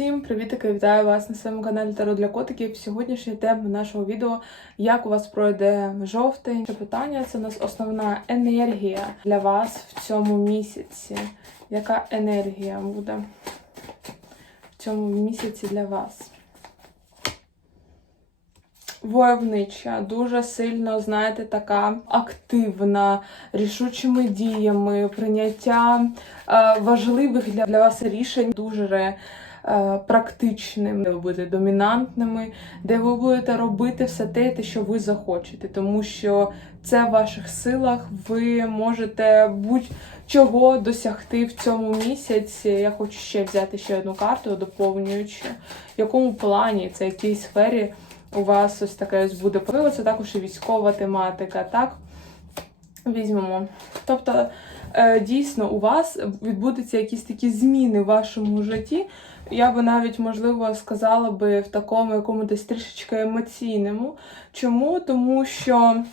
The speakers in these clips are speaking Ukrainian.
Всім привітики! Вітаю вас на своєму каналі Таро для котиків. Сьогоднішня тема нашого відео як у вас пройде жовтень. Це питання це у нас основна енергія для вас в цьому місяці. Яка енергія буде в цьому місяці для вас? Войовнича, дуже сильно, знаєте, така активна, рішучими діями, прийняття е, важливих для, для вас рішень, дуже практичним, де ви будете домінантними, де ви будете робити все те, те, що ви захочете, тому що це в ваших силах, ви можете будь-чого досягти в цьому місяці. Я хочу ще взяти ще одну карту, доповнюючи, в якому плані це в якій сфері у вас ось таке ось буде пиво, це також і військова тематика, так? Візьмемо. Тобто, е, дійсно, у вас відбудуться якісь такі зміни в вашому житті. Я би навіть, можливо, сказала би в такому якомусь трішечки емоційному. Чому? Тому що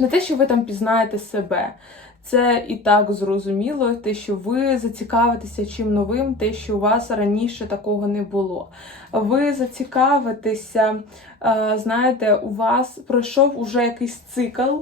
не те, що ви там пізнаєте себе. Це і так зрозуміло, те, що ви зацікавитеся чим новим, те, що у вас раніше такого не було. Ви зацікавитеся, е, знаєте, у вас пройшов уже якийсь цикл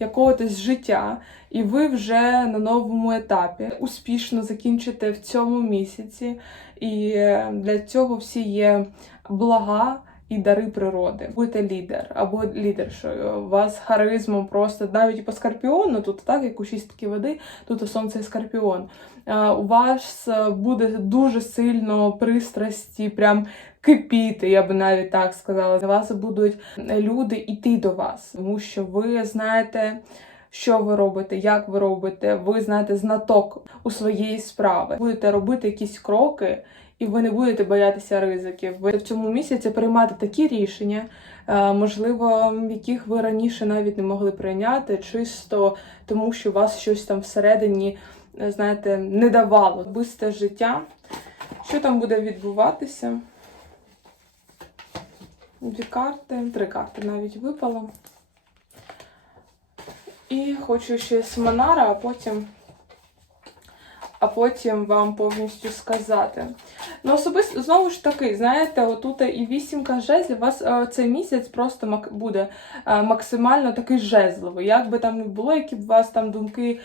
якогось життя, і ви вже на новому етапі успішно закінчите в цьому місяці. І е, для цього всі є блага і дари природи. Будете лідер або лідершою. У вас харизма просто навіть по скорпіону, тут так, як у шістки води, тут сонце і скорпіон. Е, У вас буде дуже сильно пристрасті, прям кипіти, я би навіть так сказала. До вас будуть люди йти до вас, тому що ви знаєте. Що ви робите, як ви робите, ви знаєте знаток у своєї справи. Будете робити якісь кроки, і ви не будете боятися ризиків. Ви в цьому місяці приймати такі рішення, е, можливо, яких ви раніше навіть не могли прийняти, чисто тому, що вас щось там всередині, е, знаєте, не давало. Бисте життя. Що там буде відбуватися? Дві карти, три карти навіть випало. І хочу ще з Монара, а потім а потім вам повністю сказати. Ну, особисто, знову ж таки, знаєте, отут і вісімка жезлів, у вас е, цей місяць просто буде е, максимально такий жезловий. Як би там не було, які б у вас там думки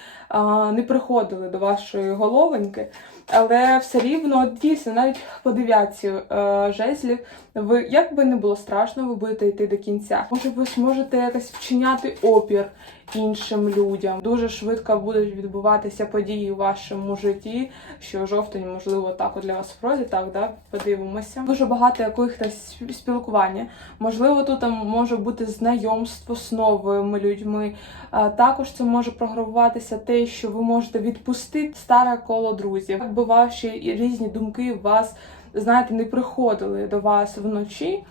не приходили до вашої головоньки, але все рівно, дійсно, навіть по дев'ятці е, жезлів, ви, як би не було страшно, ви будете йти до кінця. Може, ви зможете якось вчиняти опір іншим людям. Дуже швидко будуть відбуватися події у вашому житті, що жовтень, можливо, так от для вас пройде, так, да? подивимося. Дуже багато якихось спілкування. Можливо, тут там може бути знайомство з новими людьми. А також це може програвуватися те, що ви можете відпустити старе коло друзів, якби ваші різні думки вас, знаєте, не приходили до вас вночі.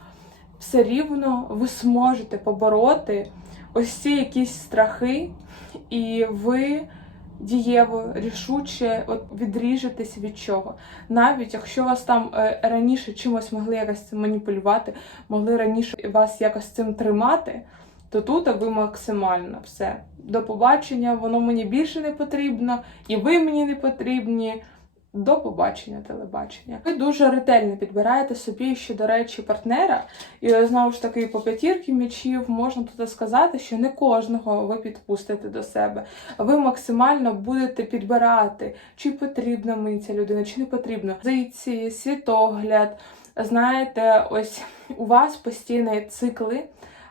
Все рівно ви зможете побороти ось ці якісь страхи, і ви дієво, рішуче от відріжетесь від чого. Навіть якщо вас там е, раніше чимось могли якось маніпулювати, могли раніше вас якось цим тримати, то тут ви максимально все. До побачення, воно мені більше не потрібно, і ви мені не потрібні. До побачення телебачення. Ви дуже ретельно підбираєте собі ще, до речі, партнера. І знову ж таки, по п'ятірки м'ячів можна тут сказати, що не кожного ви підпустите до себе. Ви максимально будете підбирати, чи потрібна мені ця людина, чи не потрібна. Позиції, світогляд. Знаєте, ось у вас постійні цикли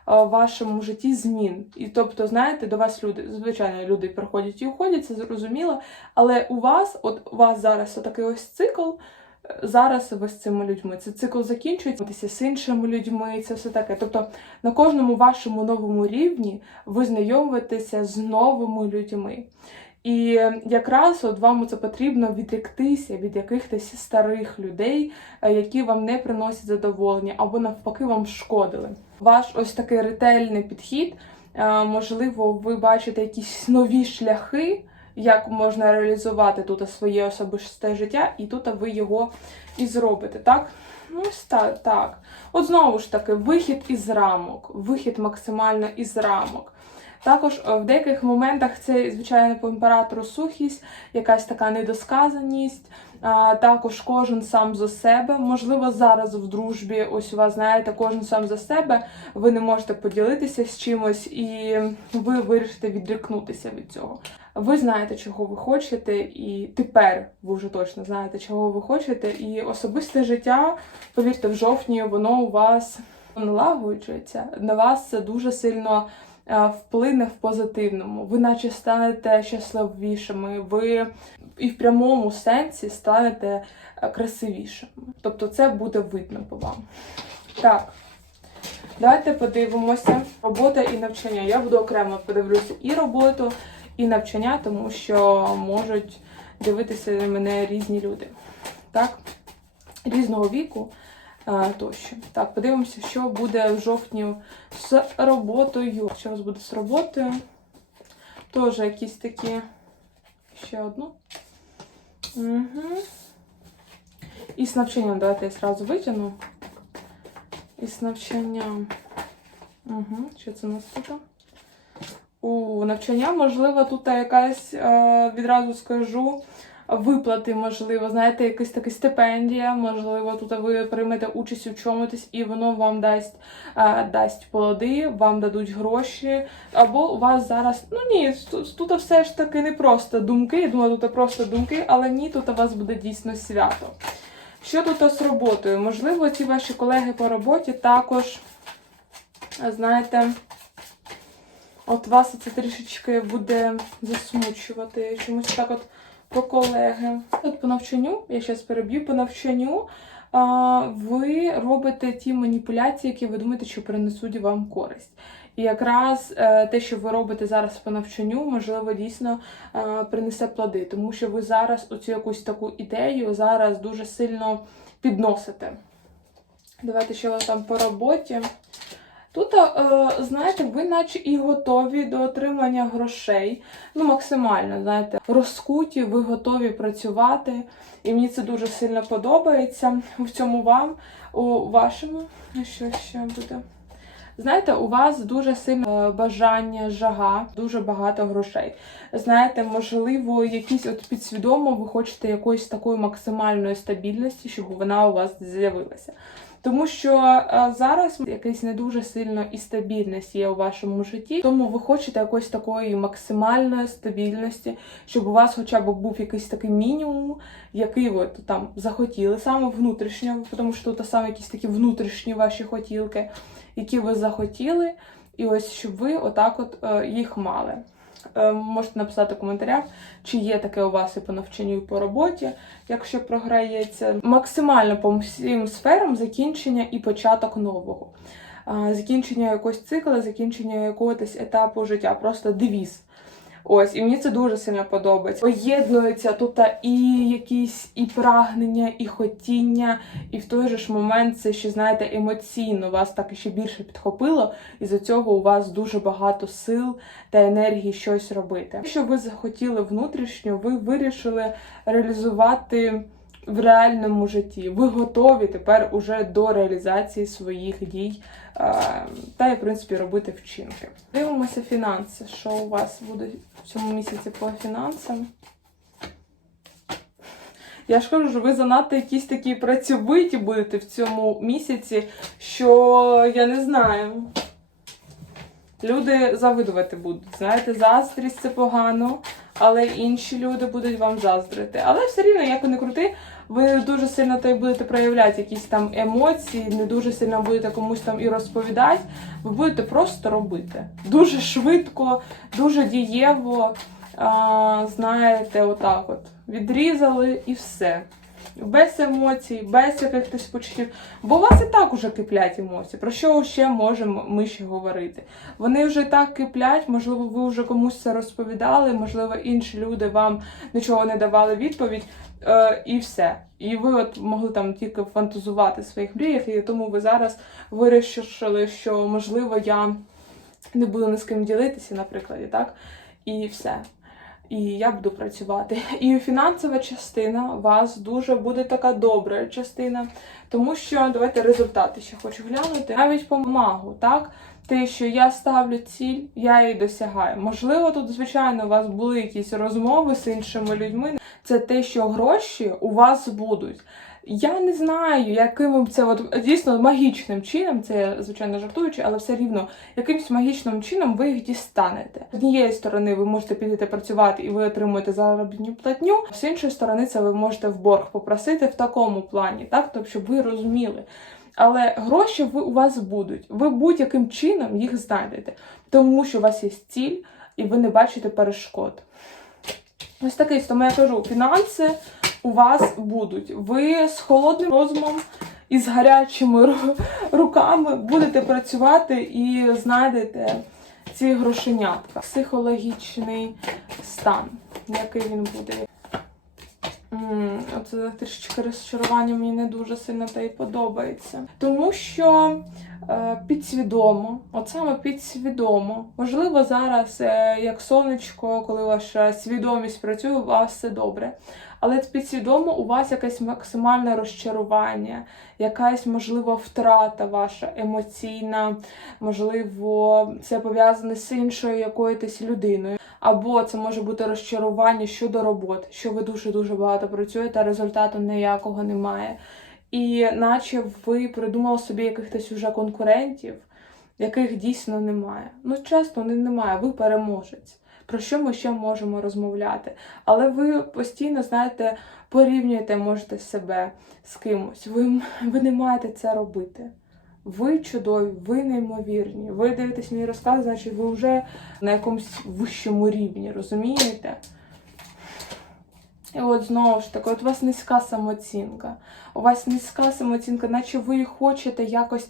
вашому житті змін. І тобто, знаєте, до вас люди, звичайно, люди приходять і уходять, це зрозуміло. Але у вас, от у вас зараз такий ось цикл. Зараз ви з цими людьми. Це цикл закінчується з іншими людьми, це все таке. Тобто на кожному вашому новому рівні ви знайомитеся з новими людьми. І якраз от вам це потрібно відректися від якихось старих людей, е, які вам не приносять задоволення, або навпаки вам шкодили. Ваш ось такий ретельний підхід, е, можливо, ви бачите якісь нові шляхи, як можна реалізувати тут своє особисте життя, і тут ви його і зробите, так? Ну, так. От знову ж таки, вихід із рамок, вихід максимально із рамок. Також в деяких моментах це, звичайно, по імператору сухість, якась така недосказаність, А, також кожен сам за себе. Можливо, зараз в дружбі, ось у вас знаєте, кожен сам за себе. Ви не можете поділитися з чимось, і ви вирішите відрікнутися від цього. Ви знаєте, чого ви хочете, і тепер ви вже точно знаєте, чого ви хочете. І особисте життя, повірте, в жовтні воно у вас налагоджується. На вас це дуже сильно е, вплине в позитивному. Ви наче станете щасливішими, ви і в прямому сенсі станете е, красивішими. Тобто це буде видно по вам. Так. Давайте подивимося. Робота і навчання. Я буду окремо подивлюся і роботу, і навчання, тому що можуть дивитися на мене різні люди. Так? Різного віку тощо. Так, подивимося, що буде в жовтні з роботою. Що у вас буде з роботою? Теж якісь такі. Ще одну. Угу. І з навчанням, давайте я зразу витягну. І з навчанням. Угу. Що це у нас тут? У навчання, можливо, тут якась, е, відразу скажу, виплати, можливо, знаєте, якась така стипендія, можливо, тут ви приймете участь у чомусь, і воно вам дасть, е, дасть плоди, вам дадуть гроші. Або у вас зараз, ну ні, тут, все ж таки не просто думки. Я думала, тут просто думки, але ні, тут у вас буде дійсно свято. Що тут з роботою? Можливо, ті ваші колеги по роботі також, знаєте, от вас це трішечки буде засмучувати. Чомусь так от по колеги. От по навчанню, я зараз переб'ю по навчанню. а, Ви робите ті маніпуляції, які ви думаєте, що принесуть вам користь. І якраз е, те, що ви робите зараз по навчанню, можливо, дійсно е, принесе плоди, тому що ви зараз оцю якусь таку ідею зараз дуже сильно підносите. Давайте ще там по роботі. Тут, е, знаєте, ви наче і готові до отримання грошей. Ну, максимально, знаєте, розкуті, ви готові працювати. І мені це дуже сильно подобається в цьому вам, у вашому. Що ще буде? Знаєте, у вас дуже сильне бажання, жага, дуже багато грошей. Знаєте, можливо, якісь от підсвідомо ви хочете якоїсь такої максимальної стабільності, щоб вона у вас з'явилася. Тому що е, зараз якась не дуже сильно і стабільність є у вашому житті, тому ви хочете якоїсь такої максимальної стабільності, щоб у вас хоча б був якийсь такий мінімум, який ви там захотіли, саме внутрішньо, тому що тут саме якісь такі внутрішні ваші хотілки, які ви захотіли, і ось щоб ви отак от е, їх мали. Е, Можете написати в коментарях, чи є таке у вас і по навчанню, і по роботі, якщо програється. Максимально по всім сферам закінчення і початок нового. Закінчення якогось цикла, закінчення якогось етапу життя, просто девіз. Ось, і мені це дуже сильно подобається. Поєднуються тут і якісь і прагнення, і хотіння, і в той же ж момент це ще, знаєте, емоційно вас так ще більше підхопило, і за цього у вас дуже багато сил та енергії щось робити. Що ви захотіли внутрішньо, ви вирішили реалізувати в реальному житті. Ви готові тепер уже до реалізації своїх дій е, та, в принципі, робити вчинки. Дивимося фінанси. Що у вас буде в цьому місяці по фінансам? Я ж кажу, що ви занадто якісь такі працьовиті будете в цьому місяці, що я не знаю. Люди завидувати будуть. Знаєте, заздрість це погано, але інші люди будуть вам заздрити. Але все рівно, як не крути, ви дуже сильно та й будете проявляти якісь там емоції, не дуже сильно будете комусь там і розповідати. Ви будете просто робити. Дуже швидко, дуже дієво. А, знаєте, отак от. Відрізали і все. Без емоцій, без якихось почуттів. Бо у вас і так уже киплять емоції. Про що ще можемо ми ще говорити? Вони вже так киплять, можливо, ви вже комусь це розповідали, можливо, інші люди вам нічого не давали відповідь, е, і все. І ви от могли там тільки фантазувати в своїх мріях, і тому ви зараз вирішили, що можливо я не буду ні з ким ділитися, наприклад, так? І все. І я буду працювати. І фінансова частина у вас дуже буде така добра частина, тому що давайте результати ще хочу глянути. Навіть по магу, так? те, що я ставлю ціль, я її досягаю. Можливо, тут, звичайно, у вас були якісь розмови з іншими людьми. Це те, що гроші у вас будуть. Я не знаю, яким це от дійсно магічним чином, це звичайно жартуючи, але все рівно якимось магічним чином ви їх дістанете. З однієї сторони, ви можете піти працювати і ви отримуєте заробітну платню. З іншої сторони, це ви можете в борг попросити в такому плані, так тобто, щоб ви розуміли. Але гроші ви, у вас будуть. Ви будь-яким чином їх знайдете, тому що у вас є ціль, і ви не бачите перешкод. Ось такий, тому я кажу, фінанси у вас будуть. Ви з холодним розумом і з гарячими руками будете працювати і знайдете ці грошенятка. Психологічний стан, який він буде. Оце трішечки розчарування мені не дуже сильно та й подобається. Тому що е, підсвідомо, от саме підсвідомо, можливо, зараз, е, як сонечко, коли ваша свідомість працює, у вас все добре. Але підсвідомо у вас якесь максимальне розчарування, якась, можливо, втрата ваша емоційна, можливо, це пов'язане з іншою якоюсь людиною. Або це може бути розчарування щодо роботи, що ви дуже-дуже багато працюєте, а результату ніякого немає. І наче ви придумали собі якихось уже конкурентів, яких дійсно немає. Ну, чесно, не немає, ви переможець. Про що ми ще можемо розмовляти? Але ви постійно, знаєте, порівнюєте можете себе з кимось. Ви, ви не маєте це робити. Ви чудові, ви неймовірні. Ви дивитесь мій розказ, значить, ви вже на якомусь вищому рівні, розумієте? І от знову ж таки, от у вас низька самооцінка. У вас низька самооцінка, наче ви хочете якось,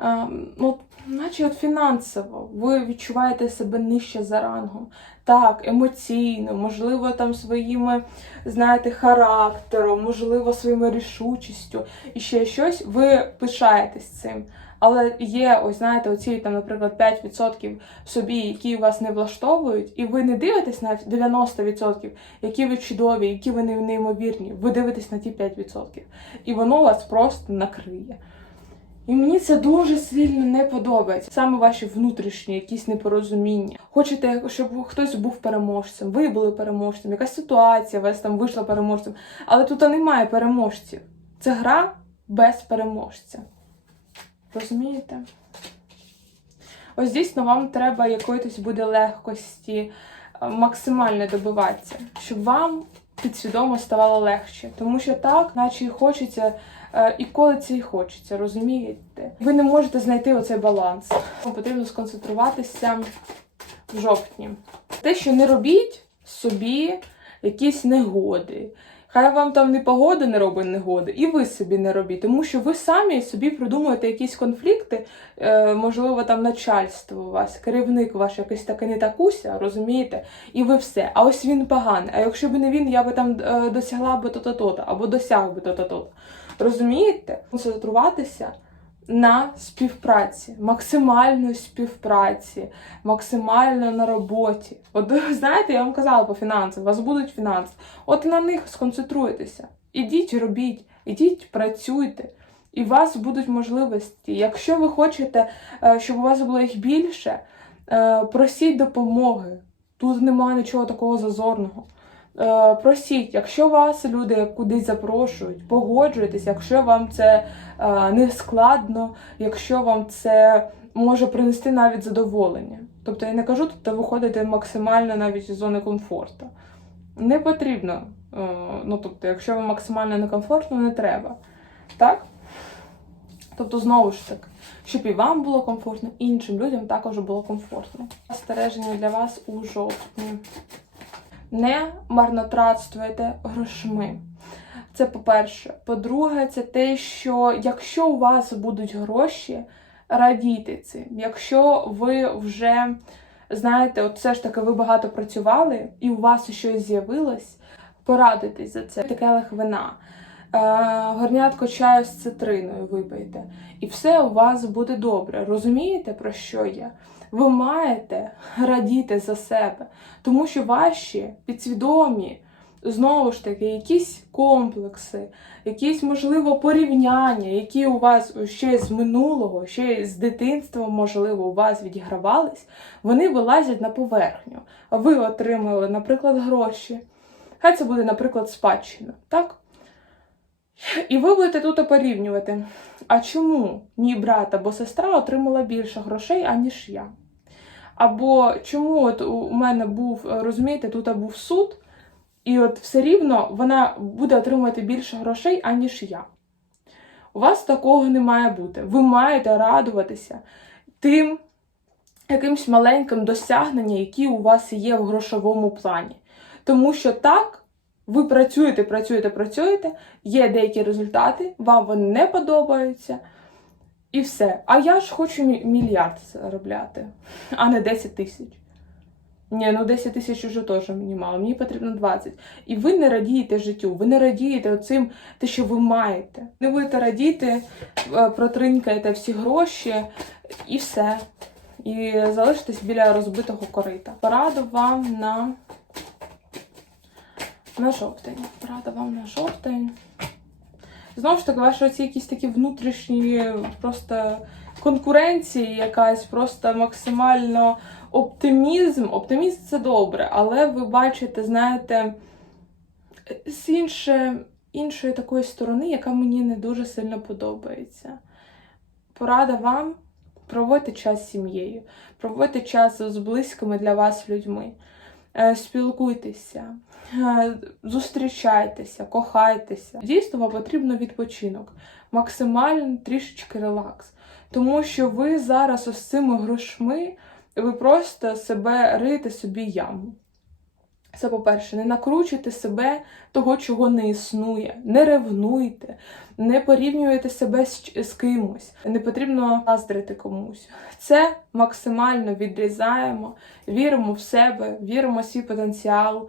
е, ну, наче от фінансово, ви відчуваєте себе нижче за рангом. Так, емоційно, можливо, там своїми, знаєте, характером, можливо, своїми рішучістю і ще щось, ви пишаєтесь цим. Але є, ось знаєте, оці там, наприклад, 5% в собі, які вас не влаштовують, і ви не дивитесь на 90%, які ви чудові, які ви неймовірні. Ви дивитесь на ті 5%. І воно вас просто накриє. І мені це дуже сильно не подобається. Саме ваші внутрішні якісь непорозуміння. Хочете, щоб хтось був переможцем, ви були переможцем, якась ситуація, вас там вийшла переможцем. Але тут немає переможців. Це гра без переможця. Розумієте? Ось дійсно вам треба якоїсь буде легкості е, максимально добиватися, щоб вам підсвідомо ставало легше. Тому що так, наче хочеться, і коли це і хочеться, розумієте? Ви не можете знайти оцей баланс. Вам потрібно сконцентруватися в жовтні. Те, що не робіть собі якісь негоди. Хай вам там не погода не робить негоди, і ви собі не робіть, тому що ви самі собі придумуєте якісь конфлікти, е, можливо, там начальство у вас, керівник ваш якийсь такий не такуся, розумієте? І ви все. А ось він поганий. А якщо б не він, я би там е, досягла би то-то, то-то, або досяг би то-то, то-то. Розумієте? Концентруватися на співпраці, максимальної співпраці, максимально на роботі. От знаєте, я вам казала по фінансам, у вас будуть фінанси. От на них сконцентруйтеся. Ідіть, робіть, ідіть, працюйте. І у вас будуть можливості. Якщо ви хочете, е, щоб у вас було їх більше, е, просіть допомоги. Тут немає нічого такого зазорного. Е, Просіть, якщо вас люди кудись запрошують, погоджуйтесь, якщо вам це е, не складно, якщо вам це може принести навіть задоволення. Тобто я не кажу, тут виходити максимально навіть із зони комфорту. Не потрібно. е, Ну, тобто, якщо вам максимально некомфортно, не треба. Так? Тобто, знову ж таки, щоб і вам було комфортно, і іншим людям також було комфортно. Застереження для вас у жовтні. Не марнотратствуйте грошми. Це по-перше. По-друге, це те, що якщо у вас будуть гроші, радійте цим. Якщо ви вже знаєте, от все ж таки ви багато працювали і у вас щось з'явилось, порадуйтесь за це. Таке вина, е, горнятко чаю з цитриною випийте. І все у вас буде добре. Розумієте, про що я? Ви маєте радіти за себе, тому що ваші підсвідомі знову ж таки, якісь комплекси, якісь, можливо, порівняння, які у вас ще з минулого, ще з дитинства, можливо, у вас відігравались, вони вилазять на поверхню. А Ви отримали, наприклад, гроші. Хай це буде, наприклад, спадщина, так? І ви будете тут порівнювати. А чому мій брат або сестра отримала більше грошей, аніж я? Або чому от у мене був, розумієте, тут був суд, і от все рівно вона буде отримувати більше грошей, аніж я. У вас такого не має бути. Ви маєте радуватися тим якимсь маленьким досягненням, які у вас є в грошовому плані. Тому що так, ви працюєте, працюєте, працюєте, є деякі результати, вам вони не подобаються. І все. А я ж хочу мільярд заробляти, а не 10 тисяч. Ні, ну 10 тисяч уже теж мені мало, мені потрібно 20. І ви не радієте життю, ви не радієте оцим, те, що ви маєте. Не будете радіти, е, протринькаєте всі гроші і все. І залишитесь біля розбитого корита. Порада вам на, на жовтень. Порада вам на жовтень. Знову ж таки, ваші оці якісь такі внутрішні просто конкуренції, якась просто максимально оптимізм. Оптимізм це добре, але ви бачите, знаєте, з інше, іншої такої сторони, яка мені не дуже сильно подобається. Порада вам проводьте час з сім'єю, проводьте час з близькими для вас людьми. Е, Спілкуйтеся, е, зустрічайтеся, кохайтеся. Дійсно, вам потрібно відпочинок, максимально трішечки релакс. Тому що ви зараз ось цими грошми ви просто себе риєте собі яму. Це по-перше, не накручуйте себе того, чого не існує, не ревнуйте, не порівнюйте себе з, з кимось, не потрібно заздрити комусь. Це максимально відрізаємо, віримо в себе, віримо в свій потенціал,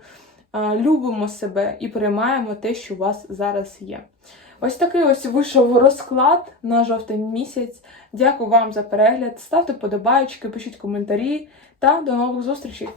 любимо себе і приймаємо те, що у вас зараз є. Ось такий ось вийшов розклад на жовтень місяць. Дякую вам за перегляд. Ставте подобаєчки, пишіть коментарі та до нових зустрічей!